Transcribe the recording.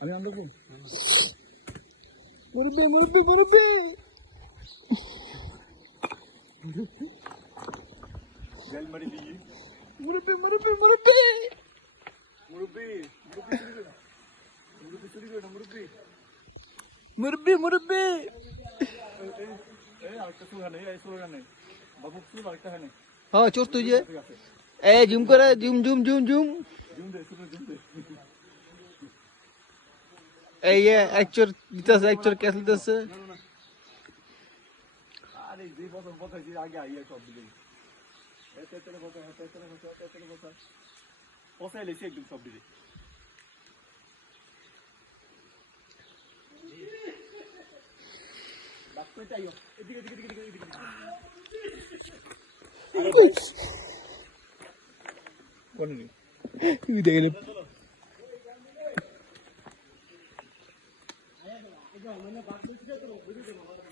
আমি আনবো মুরব্বি মুরব্বি মুরব্বি গাল মারি দিই মুরব্বি মুরব্বি মুরব্বি মুরব্বি চুরি করে না মুরব্বি মুরব্বি মুরব্বি এই আরেকটা সুগার নেই এই সুগার নেই বাবু চুরি আরেকটা হয় না হ্যাঁ চোর তুই যে এ জুম করে zoom zoom zoom zoom zoom দে এই এক চোর দিতেছে এক চোর ক্যাশ দিতেছে আরে যে বছর বছর আগে আইয়া সব দিকে এতে বছর পয়সা লেছি একদম সব দিকে ডাক্তার চাইও এদিকে কোন নি তুই দেখে